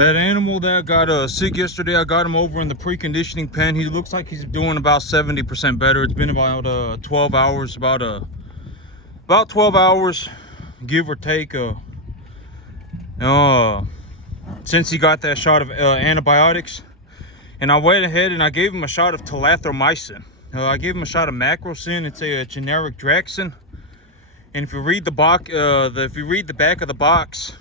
That animal that got sick yesterday, I got him over in the preconditioning pen. He looks like he's doing about 70% better. It's been about 12 hours, about 12 hours, give or take. Since he got that shot of antibiotics, and I went ahead and I gave him a shot of telithromycin. I gave him a shot of macrocin. It's a generic Draxxin. And if you read the box, if you read the back of the box,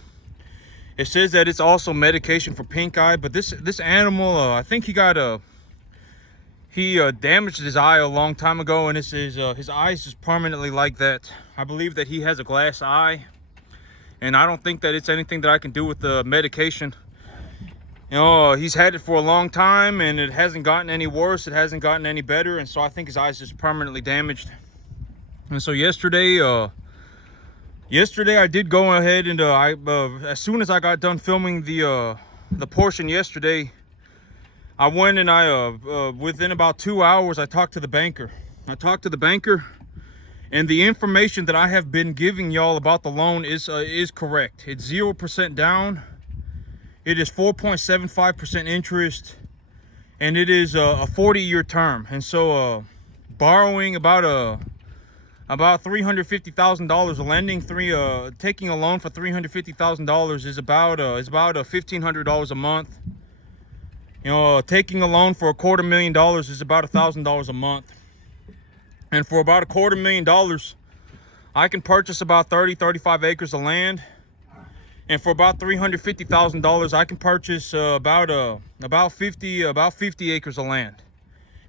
it says that it's also medication for pink eye. But this animal, I think he got he damaged his eye a long time ago, and his eyes just permanently like that. I believe that he has a glass eye, and I don't think that it's anything that I can do with the medication. You know, he's had it for a long time, and it hasn't gotten any worse. It hasn't gotten any better, and so I think his eye's just permanently damaged. And so yesterday I did go ahead and as soon as I got done filming the portion yesterday, I went and within about 2 hours, I talked to the banker. And the information that I have been giving y'all about the loan is correct. It's 0% down. It is 4.75% interest, and it is a 40-year term. And so borrowing about $350,000, lending taking a loan for $350,000 is about $1,500 a month. You know, taking a loan for $250,000 is about $1,000 a month. And for about $250,000, I can purchase about 35 acres of land. And for about $350,000, I can purchase about 50 acres of land.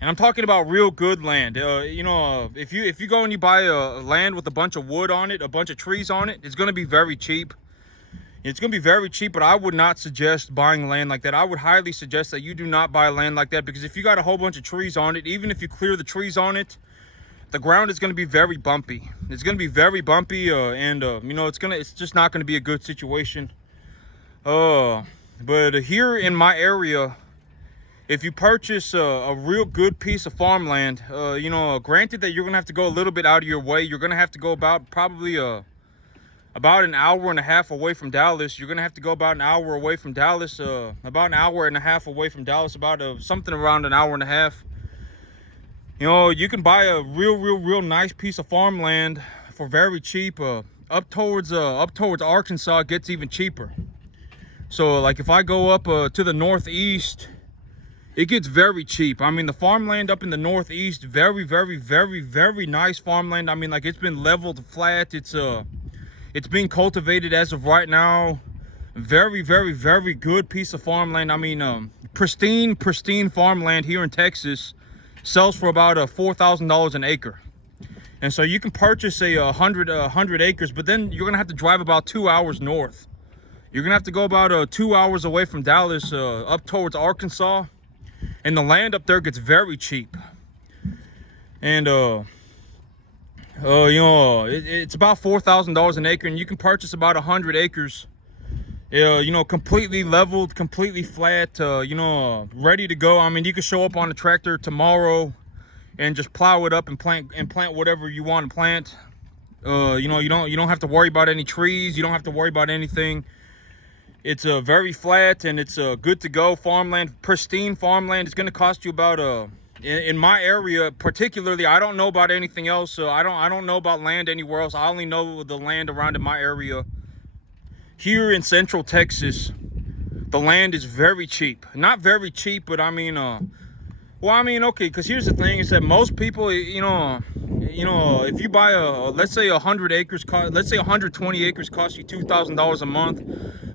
And I'm talking about real good land. You know, if you go and you buy land with a bunch of wood on it, a bunch of trees on it, it's going to be very cheap. It's going to be very cheap, but I would not suggest buying land like that. I would highly suggest that you do not buy land like that, because if you got a whole bunch of trees on it, even if you clear the trees on it, the ground is going to be very bumpy. It's going to be very bumpy, and you know, it's just not going to be a good situation. But here in my area, if you purchase a real good piece of farmland, you know, granted that you're going to have to go a little bit out of your way. You're going to have to go probably about an hour and a half away from Dallas. You're going to have to go about an hour away from Dallas, about an hour and a half away from Dallas, about something around an hour and a half. You know, you can buy a real nice piece of farmland for very cheap. Up towards Arkansas, it gets even cheaper. So like if I go up to the northeast, it gets very cheap. I mean, the farmland up in the northeast, very nice farmland. I mean, like, it's been leveled flat. It's being cultivated as of right now. Very good piece of farmland. I mean, pristine farmland here in Texas sells for about $4,000 an acre. And so you can purchase a 100 acres, but then you're gonna have to drive about 2 hours north. You're gonna have to go about 2 hours away from Dallas, up towards Arkansas, and the land up there gets very cheap. And you know, it's about $4,000 an acre, and you can purchase about 100 acres. You know, completely leveled, completely flat, you know, ready to go. I mean, you can show up on a tractor tomorrow and just plow it up and plant whatever you want to plant. You know, you don't have to worry about any trees. You don't have to worry about anything. It's very flat, and it's good to go farmland, pristine farmland. It's going to cost you about in my area particularly. I don't know about anything else. I don't know about land anywhere else. I only know the land around in my area. Here in Central Texas, the land is very cheap. Not very cheap, but I mean, well, I mean, okay, because here's the thing, is that most people, you know, if you buy let's say 100 acres, let's say 120 acres cost you $2,000 a month.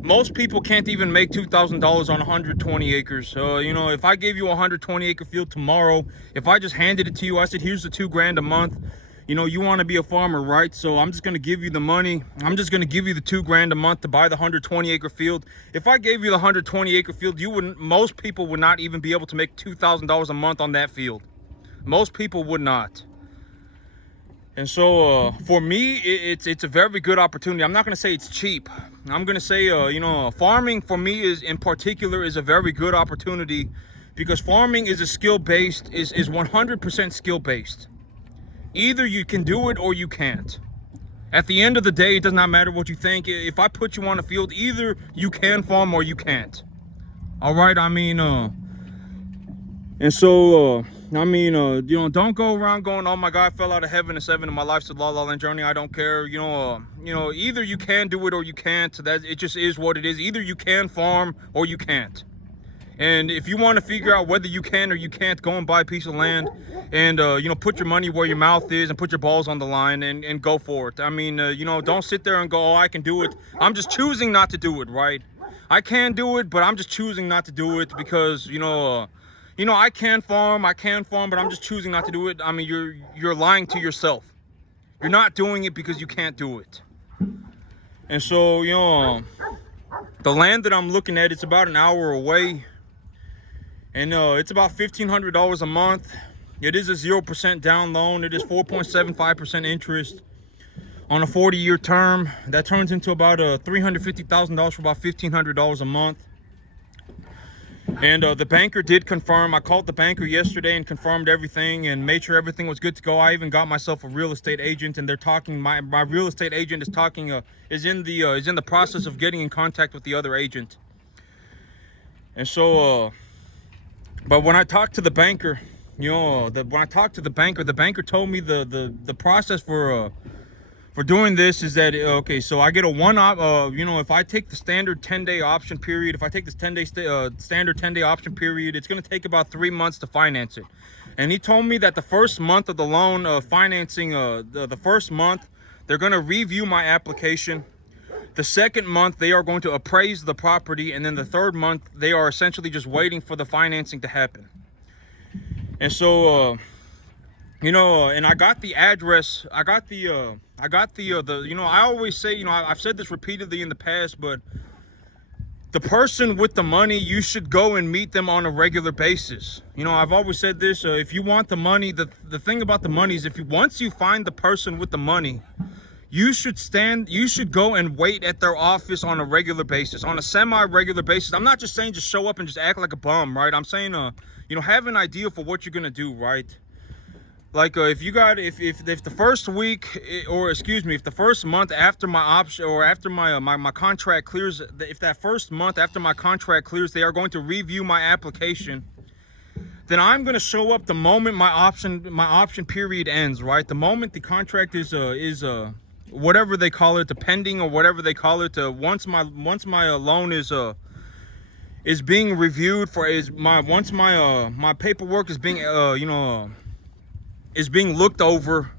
Most people can't even make $2,000 on 120 acres. You know, if I gave you a 120 acre field tomorrow, if I just handed it to you, I said, here's the $2,000 a month. You know, you want to be a farmer, right? So I'm just going to give you the money. I'm just going to give you the $2,000 a month to buy the 120 acre field. If I gave you the 120 acre field, most people would not even be able to make $2,000 a month on that field. Most people would not. And so for me, it's a very good opportunity. I'm not going to say it's cheap. I'm going to say, you know, farming for me in particular is a very good opportunity, because farming is a skill-based, is 100% skill-based. Either you can do it or you can't. At the end of the day, it does not matter what you think. If I put you on a field, either you can farm or you can't. All right, I mean, and so, you know, don't go around going, oh my God, I fell out of heaven at 7 and my life's a La La Land journey. I don't care. You know, either you can do it or you can't. That it just is what it is. Either you can farm or you can't. And if you want to figure out whether you can or you can't, go and buy a piece of land and, you know, put your money where your mouth is and put your balls on the line and go for it. I mean, you know, don't sit there and go, oh, I can do it. I'm just choosing not to do it, right? I can do it, but I'm just choosing not to do it because, you know, I can farm, but I'm just choosing not to do it. I mean, you're lying to yourself. You're not doing it because you can't do it. And so, you know, the land that I'm looking at, it's about an hour away. And it's about $1,500 a month. It is a 0% down loan. It is 4.75% interest on a 40-year term. That turns into about $350,000 for about $1,500 a month. And the banker did confirm. I called the banker yesterday and confirmed everything and made sure everything was good to go. I even got myself a real estate agent, and they're talking. My real estate agent is talking. Is in the process of getting in contact with the other agent. And so. But when I talked to the banker, you know, the banker told me the process for doing this is that, okay, so I get a you know, if I take the standard 10-day option period, if I take this standard 10-day option period, it's going to take about 3 months to finance it. And he told me that the first month of the loan financing, the first month, they're going to review my application. The second month, they are going to appraise the property. And then the third month, they are essentially just waiting for the financing to happen. And so, you know, and I got the address. I got the you know, I always say, you know, I've said this repeatedly in the past, but the person with the money, you should go and meet them on a regular basis. You know, I've always said this, if you want the money, the thing about the money is once you find the person with the money, you should go and wait at their office on a regular basis, on a semi-regular basis. I'm not just saying just show up and just act like a bum, right? I'm saying, you know, have an idea for what you're gonna do, right? Like, if the first week, or excuse me, if the first month after my option, or after my contract clears, if that first month after my contract clears, they are going to review my application, then I'm going to show up the moment my option period ends, right? The moment the contract is whatever they call it, the pending or whatever they call it, once my loan is being reviewed once my paperwork is being you know, is being looked over.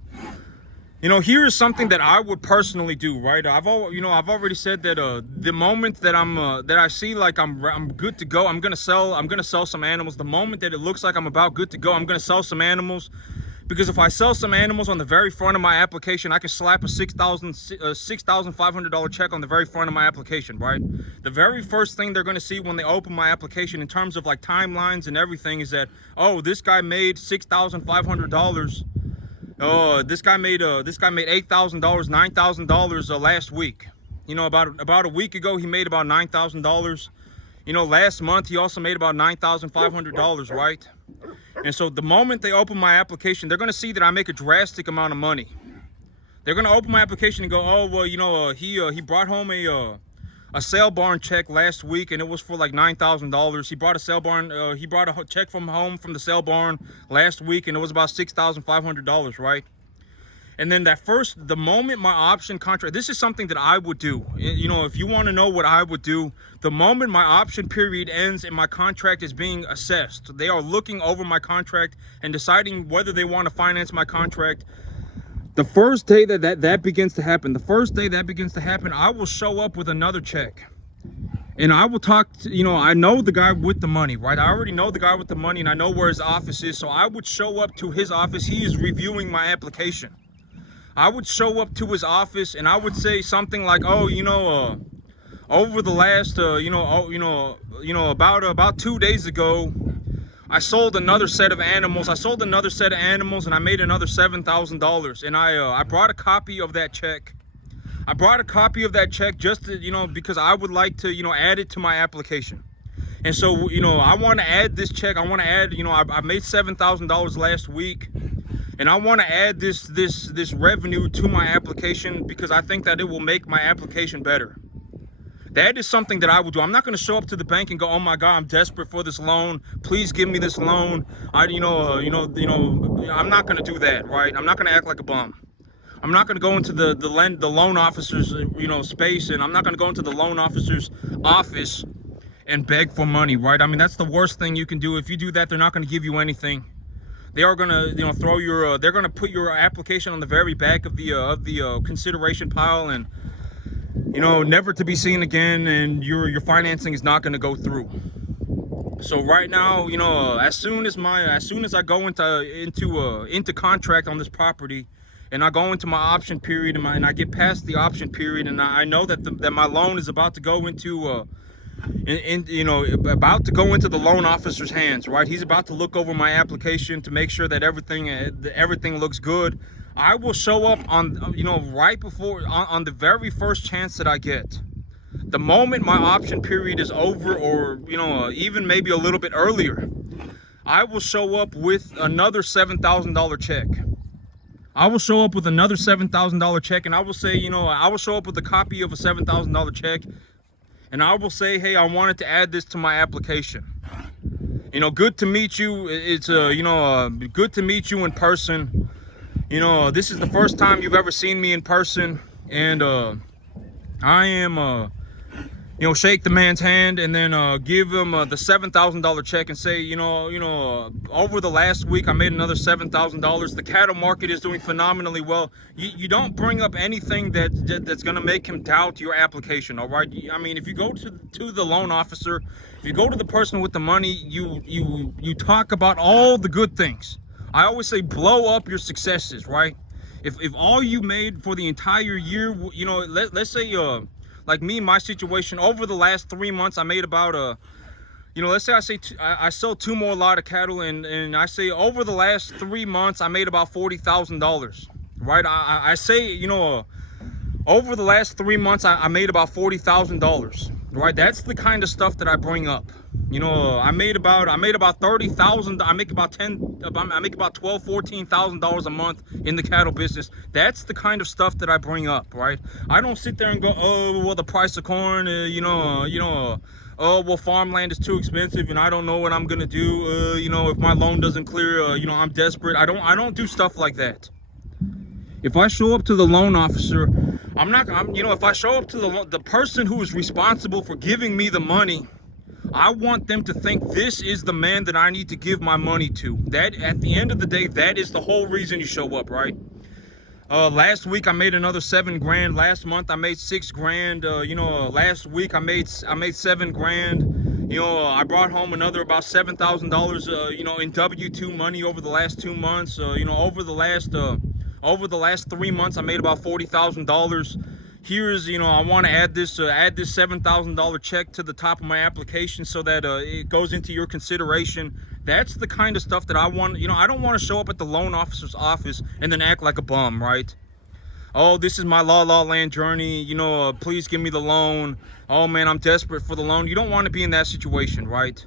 You know, here is something that I would personally do, right? I've already said that the moment that I see like I'm good to go, I'm gonna sell some animals. The moment that it looks like I'm about good to go, I'm gonna sell some animals. Because if I sell some animals on the very front of my application, I can slap a $6,500 check on the very front of my application, right? The very first thing they're going to see when they open my application in terms of like timelines and everything is that, oh, this guy made $6,500. Oh, this guy made $8,000, $9,000 last week. You know, about a week ago, he made about $9,000. You know, last month he also made about $9,500, right? And so the moment they open my application, they're going to see that I make a drastic amount of money. They're going to open my application and go, oh, well, you know, he brought home a sale barn check last week, and it was for like $9,000. He brought a check from home from the sale barn last week, and it was about $6,500, right? And then the moment my option contract, this is something that I would do. You know, if you want to know what I would do, the moment my option period ends and my contract is being assessed, they are looking over my contract and deciding whether they want to finance my contract. The first day that begins to happen, I will show up with another check. And I will talk to, you know, I know the guy with the money, right? I already know the guy with the money and I know where his office is. So I would show up to his office. He is reviewing my application. I would show up to his office and I would say something like, oh, you know, over the last, about 2 days ago, I sold another set of animals. And I made another $7,000. And I brought a copy of that check. Just to, you know, because I would like to, you know, add it to my application. And so, you know, I want to add this check. I want to add, you know, I made $7,000 last week. And I want to add this revenue to my application because I think that it will make my application better. That is something that I would do. I'm not going to show up to the bank and go, "Oh my God, I'm desperate for this loan. Please give me this loan." I'm not going to do that, right? I'm not going to act like a bum. I'm not going to go into the loan officer's space, and I'm not going to go into the loan officer's office and beg for money, right? I mean, that's the worst thing you can do. If you do that, they're not going to give you anything. They are going to throw your they're going to put your application on the very back of the consideration pile, and never to be seen again, and your financing is not going to go through. So right now, as soon as I go into contract on this property, and I go into my option period, and I get past the option period, and I know that my loan is about to go into about to go into the loan officer's hands, right? He's about to look over my application to make sure that everything looks good. I will show up on right before, on the very first chance that I get. The moment my option period is over, or even maybe a little bit earlier, I will show up with another $7,000 check. I will show up with another $7,000 check, and I will say, I will show up with a copy of a $7,000 check, and I will say, "Hey, I wanted to add this to my application. Good to meet you. It's good to meet you in person. This is the first time you've ever seen me in person, and I am shake the man's hand, and then give him the $7,000 check, and say, over the last week I made another $7,000. The cattle market is doing phenomenally well. You don't bring up anything that's gonna make him doubt your application, all right? I mean, if you go to the loan officer, if you go to the person with the money, you talk about all the good things. I always say, blow up your successes, right? If all you made for the entire year, let's say like me, my situation, over the last 3 months, I made about let's say I sold 2 more lot of cattle, and I say over the last 3 months, I made about $40,000, right? I say, over the last 3 months, I made about $40,000, right? That's the kind of stuff that I bring up. I made about $30,000. I make about $12,000, $14,000 a month in the cattle business. That's the kind of stuff that I bring up, right? I don't sit there and go, "Oh, well, the price of corn, oh, well, farmland is too expensive, and I don't know what I'm gonna do. If my loan doesn't clear, I'm desperate." I don't do stuff like that. If I show up to the loan officer, if I show up to the person who is responsible for giving me the money, I want them to think this is the man that I need to give my money to. That, at the end of the day, that is the whole reason you show up, right? Last week I made another $7,000. Last month I made $6,000. Last week I made $7,000. I brought home another about $7,000. In W-2 money over the last 2 months. Over the last 3 months I made about $40,000. Here's, I want to add this $7,000 check to the top of my application, so that it goes into your consideration. That's the kind of stuff that I want. I don't want to show up at the loan officer's office and then act like a bum, right? "Oh, this is my La Land journey. Please give me the loan. Oh man, I'm desperate for the loan." You don't want to be in that situation, right?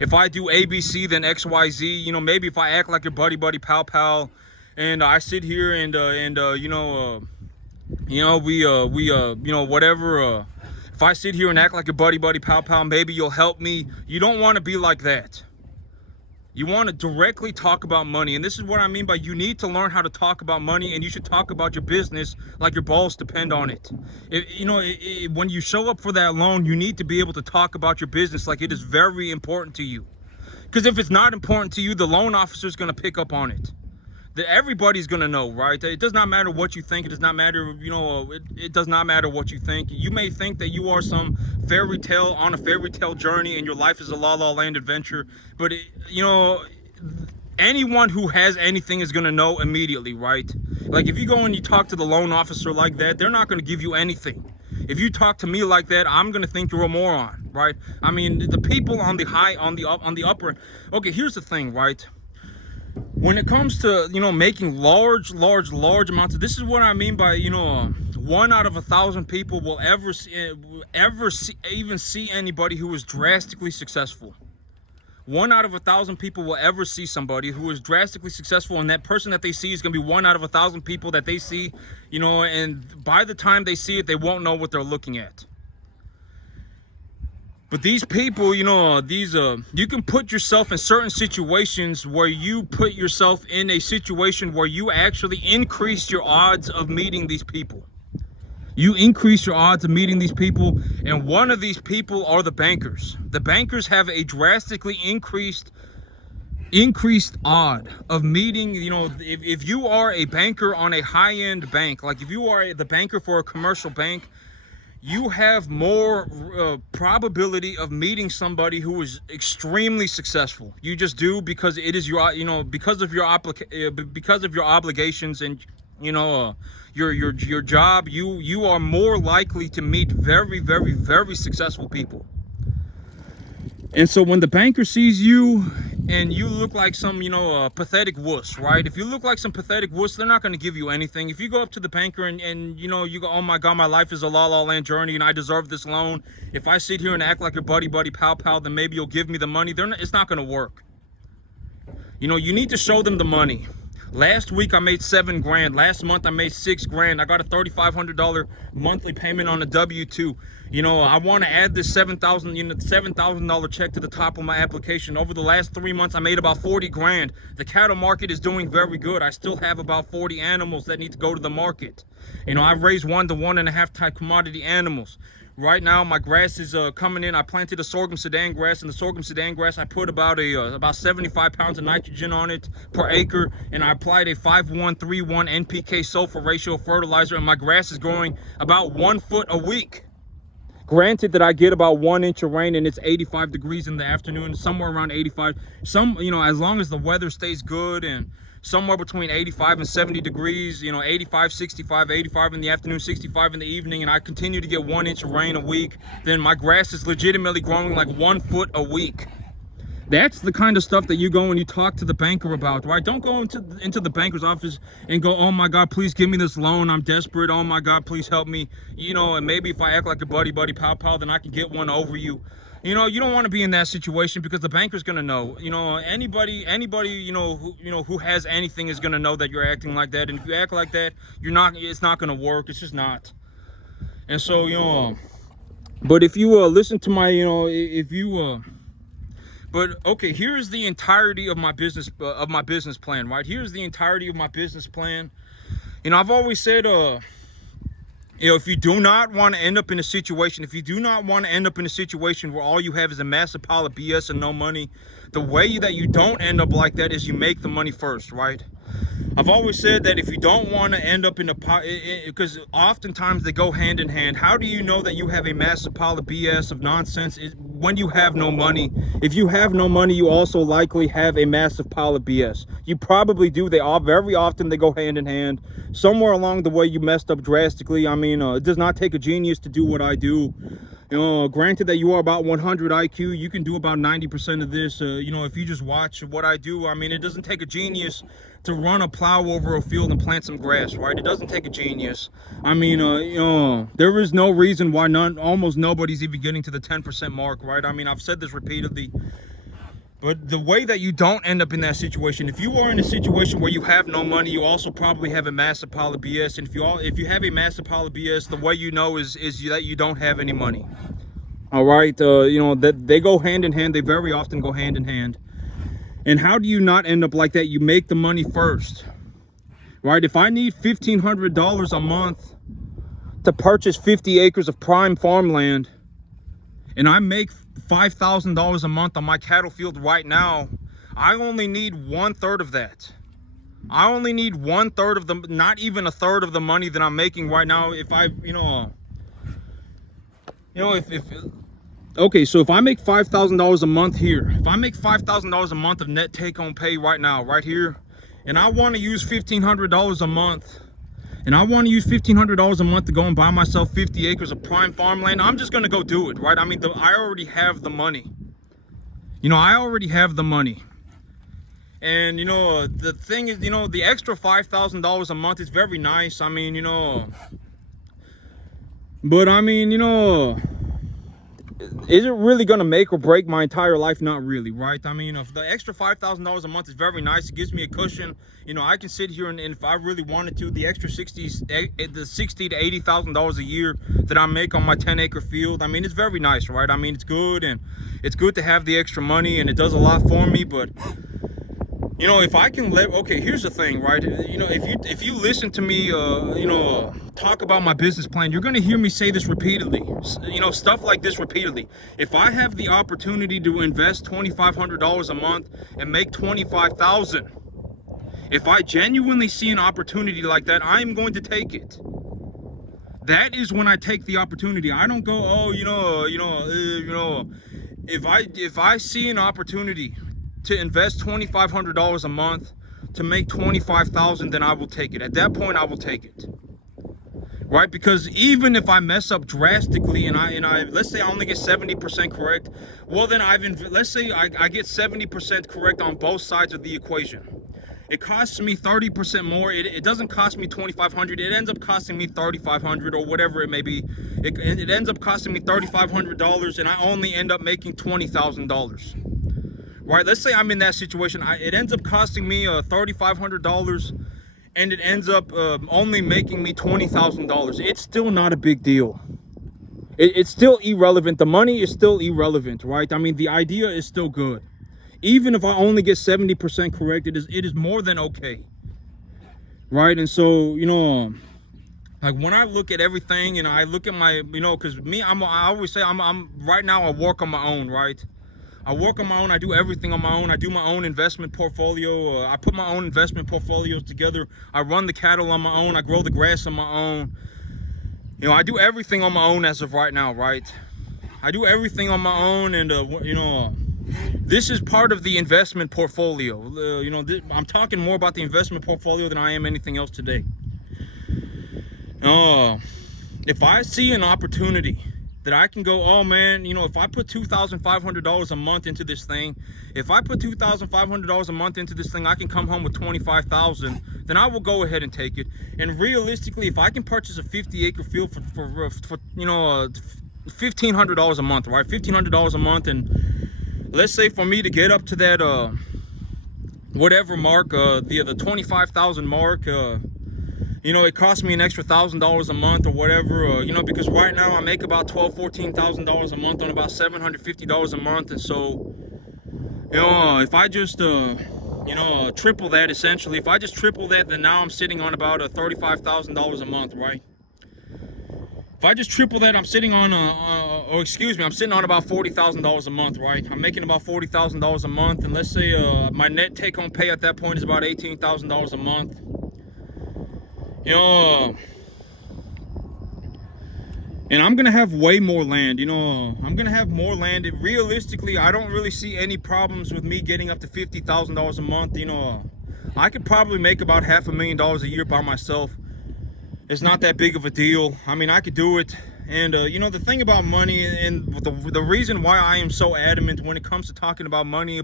If I do ABC, then XYZ. Maybe if I act like your buddy pal, and I sit here and whatever. If I sit here and act like a buddy pal, maybe you'll help me. You don't want to be like that. You want to directly talk about money, and this is what I mean by you need to learn how to talk about money, and you should talk about your business like your balls depend on it. When you show up for that loan, you need to be able to talk about your business like it is very important to you. Because if it's not important to you, the loan officer is going to pick up on it. Everybody's gonna know, right? It does not matter what you think. It does not matter, it does not matter what you think. You may think that you are some fairy tale on a fairy tale journey, and your life is a La Land adventure, but anyone who has anything is gonna know immediately, right? Like, if you go and you talk to the loan officer like that, they're not gonna give you anything. If you talk to me like that, I'm gonna think you're a moron, right? I mean, the people on the upper. Okay, here's the thing, right? When it comes to making large amounts of, this is what I mean by 1 out of 1,000 people will ever see anybody who is drastically successful. 1 out of 1,000 people will ever see somebody who is drastically successful, and that person that they see is going to be 1 out of 1,000 people that they see, and by the time they see it, they won't know what they're looking at. But these people, you know, you can put yourself in certain situations where you put yourself in a situation where you actually increase your odds of meeting these people. You increase your odds of meeting these people, and one of these people are the bankers. The bankers have a drastically increased odd of meeting. You know, if you are a banker on a high-end bank, like if you are the banker for a commercial bank, you have more probability of meeting somebody who is extremely successful. You just do, because it is your, you know, because of your obligations and, you know, your job. You are more likely to meet very, very, very successful people. And so when the banker sees you and you look like some, you know, pathetic wuss, right? If you look like some pathetic wuss, they're not going to give you anything. If you go up to the banker and you know, you go, oh my God, my life is a la-la land journey and I deserve this loan. If I sit here and act like your buddy, pal, then maybe you'll give me the money. It's not going to work. You know, you need to show them the money. Last week I made $7 grand. Last month I made $6 grand. I got a $3,500 monthly payment on a W-2. You know, I want to add this $7,000 check to the top of my application. Over the last 3 months I made about 40 grand. The cattle market is doing very good. I still have about 40 animals that need to go to the market. You know, I've raised 1 to 1.5 type commodity animals. Right now my grass is coming in. I planted a sorghum Sudan grass, and the sorghum Sudan grass, I put about 75 pounds of nitrogen on it per acre, and I applied a 5:1:3:1 NPK sulfur ratio fertilizer, and my grass is growing about 1 foot a week. Granted that I get about 1 inch of rain and it's 85 degrees in the afternoon, somewhere around 85. You know, as long as the weather stays good, and somewhere between 85 and 70 degrees, you know, 85, 65, 85 in the afternoon, 65 in the evening, and I continue to get 1 inch of rain a week, then my grass is legitimately growing like 1 foot a week. That's the kind of stuff that you go and you talk to the banker about, right? Don't go into the banker's office and go, oh my God, please give me this loan. I'm desperate. Oh my God, please help me. You know, and maybe if I act like a buddy, pal, then I can get one over you. You know, you don't want to be in that situation, because the banker's going to know. You know, anybody, you know, who has anything is going to know that you're acting like that. And if you act like that, it's not going to work. It's just not. And so, you know, but if you listen to my, you know, but okay, here's the entirety of my business plan, right? Here's the entirety of my business plan. You know, I've always said, you know, if you do not want to end up in a situation, where all you have is a massive pile of BS and no money, the way that you don't end up like that is you make the money first, right? I've always said that if you don't want to end up in because oftentimes they go hand in hand. How do you know that you have a massive pile of BS, of nonsense, when you have no money? If you have no money, you also likely have a massive pile of BS. You probably do. Very often they go hand in hand. Somewhere along the way you messed up drastically. I mean, it does not take a genius to do what I do. You know, granted that you are about 100 IQ, you can do about 90% of this. You know, if you just watch what I do, I mean, it doesn't take a genius to run a plow over a field and plant some grass, right? It doesn't take a genius. I mean, you know, there is no reason why almost nobody's even getting to the 10% mark, right? I mean, I've said this repeatedly. But the way that you don't end up in that situation, if you are in a situation where you have no money, you also probably have a massive pile of BS. And if you have a massive pile of BS, the way you know is that you don't have any money. All right, you know, that they go hand in hand. They very often go hand in hand. And how do you not end up like that? You make the money first, right? If I need $1,500 a month to purchase 50 acres of prime farmland, and I make $5,000 a month on my cattle field right now, I only need 1/3 of that. I only need 1/3 of the, not even 1/3 of the money that I'm making right now. If I, okay, so if I make $5,000 a month here, if I make $5,000 a month of net take-home pay right now, right here, and I want to use $1,500 a month, and I want to use $1,500 a month to go and buy myself 50 acres of prime farmland, I'm just going to go do it, right? I mean, I already have the money. You know, I already have the money. And, you know, the thing is, you know, the extra $5,000 a month is very nice. I mean, you know, but I mean, you know, is it really gonna make or break my entire life? Not really, right? I mean, if the extra $5,000 a month is very nice, it gives me a cushion. You know, I can sit here and if I really wanted to, the extra the $60,000 to $80,000 a year that I make on my 10-acre field, I mean, it's very nice, right? I mean, it's good, and it's good to have the extra money, and it does a lot for me. But you know, if I can live, okay, here's the thing, right? You know, if you listen to me, you know, talk about my business plan, you're gonna hear me say this repeatedly. You know, stuff like this repeatedly. If I have the opportunity to invest $2,500 a month and make $25,000, if I genuinely see an opportunity like that, I am going to take it. That is when I take the opportunity. I don't go, oh, you know, if I see an opportunity to invest $2,500 a month to make $25,000, then I will take it. At that point, I will take it, right? Because even if I mess up drastically and I let's say I only get 70% correct, well then let's say I get 70% correct on both sides of the equation. It costs me 30% more. It doesn't cost me $2,500. It ends up costing me $3,500 or whatever it may be. It ends up costing me $3,500, and I only end up making $20,000. Right, let's say I'm in that situation. It ends up costing me $3,500, and it ends up only making me $20,000. It's still not a big deal. It's still irrelevant. The money is still irrelevant, right? I mean, the idea is still good. Even if I only get 70% correct, it is more than okay, right? And so, you know, like when I look at everything and I look at my, you know, because me, I always say I'm right now I work on my own, right? I work on my own. I do everything on my own. I do my own investment portfolio. I put my own investment portfolios together. I run the cattle on my own. I grow the grass on my own. You know, I do everything on my own as of right now, right? I do everything on my own, and you know, this is part of the investment portfolio. You know, I'm talking more about the investment portfolio than I am anything else today. If I see an opportunity that I can go, oh man, you know, if I put $2,500 a month into this thing, if I put $2,500 a month into this thing, I can come home with $25,000, then I will go ahead and take it. And realistically, if I can purchase a 50-acre field for you know, $1,500 a month, right? $1,500 a month, and let's say for me to get up to that whatever mark, the 25,000 mark, you know, it cost me an extra $1,000 a month or whatever, you know, because right now I make about $14,000 a month on about $750 a month. And so, you know, if I just, you know, triple that, essentially, if I just triple that, then now I'm sitting on about $35,000 a month, right? If I just triple that, I'm sitting on, I'm sitting on about $40,000 a month, right? I'm making about $40,000 a month. And let's say my net take-home pay at that point is about $18,000 a month. You know, and I'm gonna have way more land. You know, I'm gonna have more land. Realistically, I don't really see any problems with me getting up to $50,000 a month. You know, I could probably make about $500,000 a year by myself. It's not that big of a deal. I mean, I could do it. And you know, the thing about money, and the reason why I am so adamant when it comes to talking about money,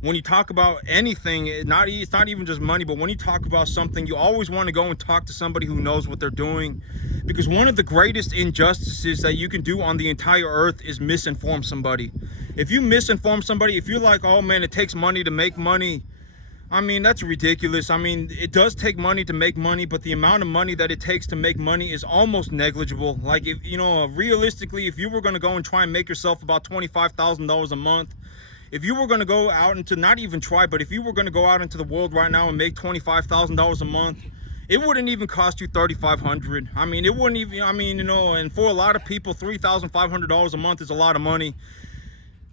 when you talk about anything, it's not even just money, but when you talk about something, you always want to go and talk to somebody who knows what they're doing. Because one of the greatest injustices that you can do on the entire earth is misinform somebody. If you misinform somebody, if you're like, oh man, it takes money to make money, I mean, that's ridiculous. I mean, it does take money to make money, but the amount of money that it takes to make money is almost negligible. Like, if you know, realistically, if you were going to go and try and make yourself about $25,000 a month, if you were going to go out into, not even try, but if you were going to go out into the world right now and make $25,000 a month, it wouldn't even cost you $3,500. I mean, it wouldn't even, I mean, you know, and for a lot of people, $3,500 a month is a lot of money.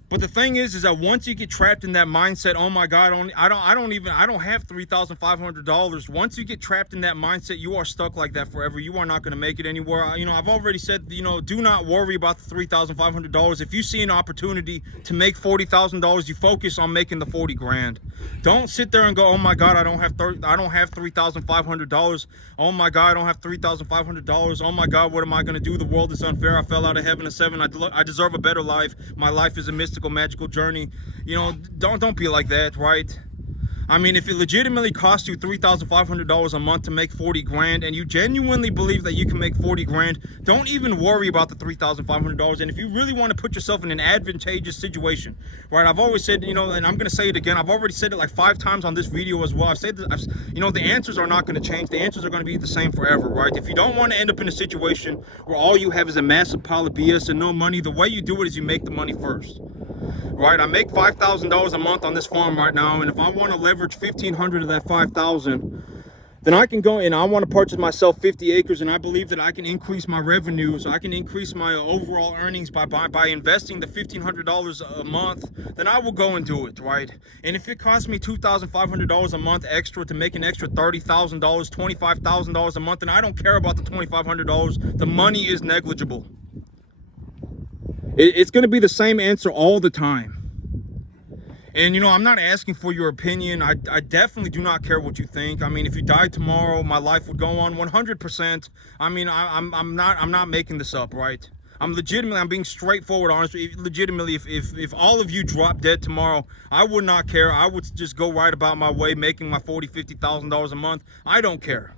But the thing is that once you get trapped in that mindset, oh my God, I don't have $3,500. Once you get trapped in that mindset, you are stuck like that forever. You are not going to make it anywhere. You know, I've already said, you know, do not worry about the $3,500. If you see an opportunity to make $40,000, you focus on making the 40 grand. Don't sit there and go, oh my God, I don't have $3,500. Oh my God, I don't have $3,500. Oh my God, what am I going to do? The world is unfair. I fell out of heaven at 7. I deserve a better life. My life is a mystical, magical journey. You know, don't be like that, right? I mean, if it legitimately costs you $3,500 a month to make 40 grand, and you genuinely believe that you can make 40 grand, don't even worry about the $3,500. And if you really want to put yourself in an advantageous situation, right? I've always said, you know, and I'm going to say it again. I've already said it like 5 times on this video as well. I've said that, you know, the answers are not going to change. The answers are going to be the same forever, right? If you don't want to end up in a situation where all you have is a massive pile of BS and no money, the way you do it is you make the money first. Right, I make $5,000 a month on this farm right now, and if I want to leverage 1,500 of that 5,000, then I can go and I want to purchase myself 50 acres, and I believe that I can increase my revenue, so I can increase my overall earnings by investing the $1,500 a month. Then I will go and do it, right? And if it costs me $2,500 a month extra to make an extra $30,000, $25,000 a month, then I don't care about the $2,500. The money is negligible. It's going to be the same answer all the time. And, you know, I'm not asking for your opinion. I definitely do not care what you think. I mean, if you died tomorrow, my life would go on 100%. I mean, I'm not making this up, right? I'm being straightforward, honest. Legitimately, if all of you drop dead tomorrow, I would not care. I would just go right about my way, making my $40,000, $50,000 a month. I don't care.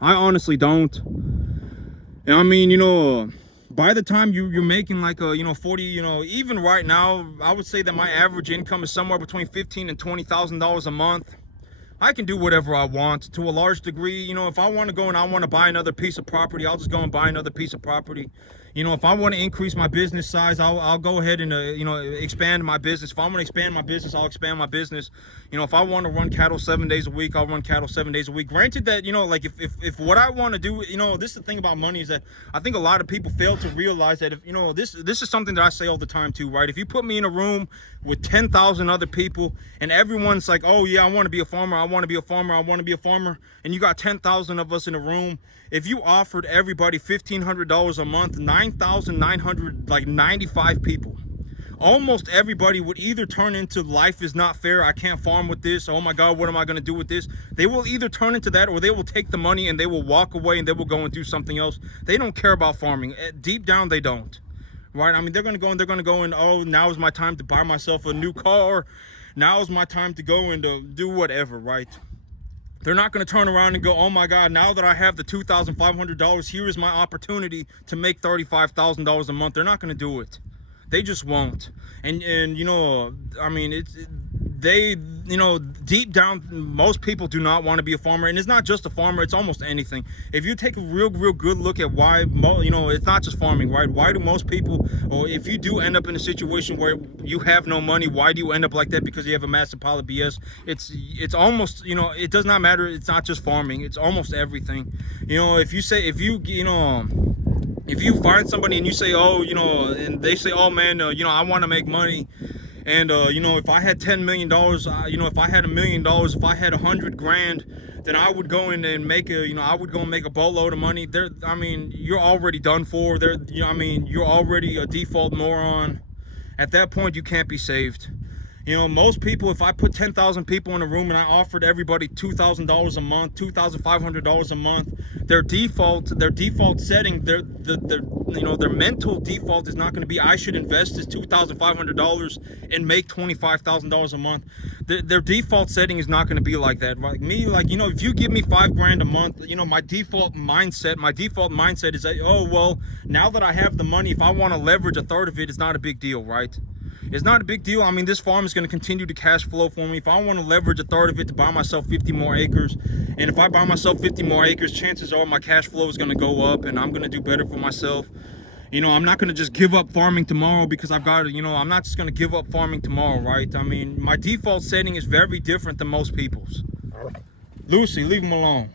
I honestly don't. And I mean, you know, by the time you're making like a, you know, 40, you know, even right now, I would say that my average income is somewhere between $15,000 and $20,000 a month. I can do whatever I want to a large degree. You know, if I want to go and I want to buy another piece of property, I'll just go and buy another piece of property. You know, if I want to increase my business size, I'll go ahead and, you know, expand my business. If I want to expand my business, I'll expand my business. You know, if I want to run cattle 7 days a week, I'll run cattle 7 days a week. Granted that, you know, like if what I want to do, you know, this is the thing about money is that I think a lot of people fail to realize that if, you know, this is something that I say all the time too, right? If you put me in a room with 10,000 other people and everyone's like, oh yeah, I want to be a farmer, I want to be a farmer, I want to be a farmer, and you got 10,000 of us in a room, if you offered everybody $1,500 a month, 9,995 people, almost everybody would either turn into life is not fair, I can't farm with this, oh my God, what am I going to do with this? They will either turn into that, or they will take the money and they will walk away and they will go and do something else. They don't care about farming. Deep down, they don't. Right? I mean, they're going to go and, oh, now is my time to buy myself a new car. Now is my time to go and do whatever, right? They're not going to turn around and go, oh my God, now that I have the $2,500, here is my opportunity to make $35,000 a month. They're not going to do it. They just won't. And you know, I mean, they, you know, deep down, most people do not want to be a farmer. And it's not just a farmer, it's almost anything. If you take a real good look at why, you know, it's not just farming, right? Why do most people, or if you do end up in a situation where you have no money, why do you end up like that? Because you have a massive pile of BS. It's almost, you know, it does not matter. It's not just farming, it's almost everything. You know, if you find somebody and you say, oh, you know, and they say, oh man, you know, I want to make money. And, you know, if I had $10 million, you know, if I had $1 million, if I had 100 grand, then I would go in and make a, you know, I would go and make a boatload of money. I mean, you're already done for. You know, I mean, you're already a default moron. At that point, you can't be saved. You know, most people, if I put 10,000 people in a room and I offered everybody $2,000 a month, $2,500 a month, their default setting, their mental default is not going to be, I should invest this $2,500 and make $25,000 a month. Their default setting is not going to be like that. Like me, like, you know, if you give me $5 grand a month, you know, my default mindset is that, oh, well, now that I have the money, if I want to leverage a third of it, it's not a big deal, right? It's not a big deal. I mean, this farm is going to continue to cash flow for me. If I want to leverage a third of it to buy myself 50 more acres, and if I buy myself 50 more acres, chances are my cash flow is going to go up and I'm going to do better for myself. You know, I'm not going to just give up farming tomorrow because I've got to, you know, I'm not just going to give up farming tomorrow, right? I mean, my default setting is very different than most people's. Lucy, leave him alone.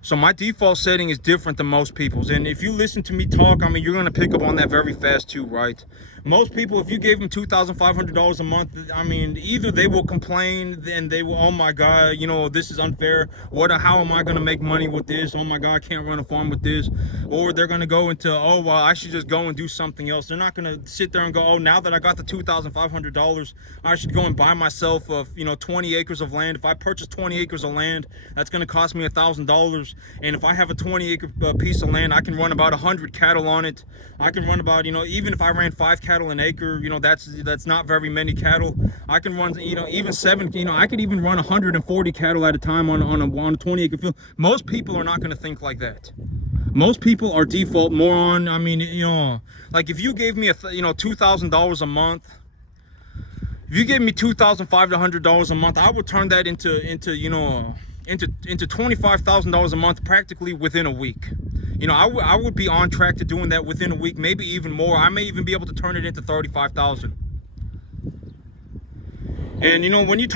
So my default setting is different than most people's. And if you listen to me talk, I mean, you're going to pick up on that very fast too, right? Most people, if you gave them $2,500 a month, I mean, either they will complain and they will, oh my God, you know, this is unfair. How am I going to make money with this? Oh my God, I can't run a farm with this. Or they're going to go into, oh, well, I should just go and do something else. They're not going to sit there and go, oh, now that I got the $2,500, I should go and buy myself, you know, 20 acres of land. If I purchase 20 acres of land, that's going to cost me $1,000. And if I have a 20 acre piece of land, I can run about 100 cattle on it. I can run about, you know, even if I ran 5 cattle an acre, you know, that's not very many cattle. I can run, you know, even 7, you know, I could even run 140 cattle at a time on a 20-acre field. Most people are not going to think like that. Most people are default more on, I mean, you know, like if you gave me you know, $2,000 a month, if you gave me $2,500 a month, I would turn that into you know, into $25,000 a month practically within a week. You know, I would be on track to doing that within a week, maybe even more. I may even be able to turn it into 35,000. And you know, when you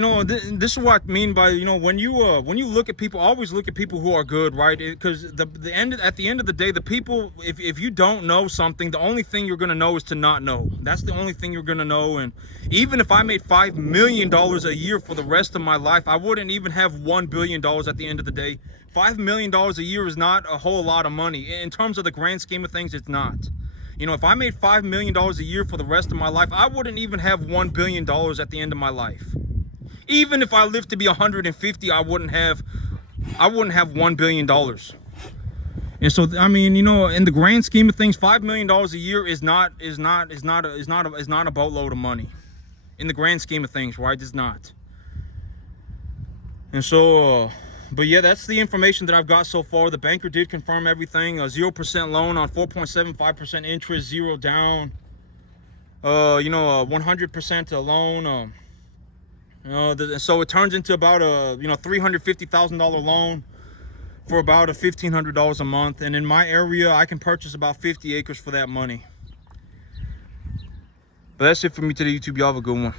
know, this is what I mean by, you know, when you look at people, always look at people who are good, right? Because at the end of the day, the people, if you don't know something, the only thing you're gonna know is to not know. That's the only thing you're gonna know. And even if I made $5 million a year for the rest of my life, I wouldn't even have $1 billion at the end of the day. $5 million a year is not a whole lot of money in terms of the grand scheme of things. It's not. You know, if I made $5 million a year for the rest of my life, I wouldn't even have $1 billion at the end of my life. Even if I lived to be 150, I wouldn't have $1 billion. And so, I mean, you know, in the grand scheme of things, $5 million a year is not a boatload of money. In the grand scheme of things, right? It's not. And so, but yeah, that's the information that I've got so far. The banker did confirm everything. A 0% loan on 4.75% interest, 0 down. You know, 100% loan. You know, so it turns into about a, you know, $350,000 loan for about $1,500 a month. And in my area, I can purchase about 50 acres for that money. But that's it for me today, YouTube. Y'all have a good one.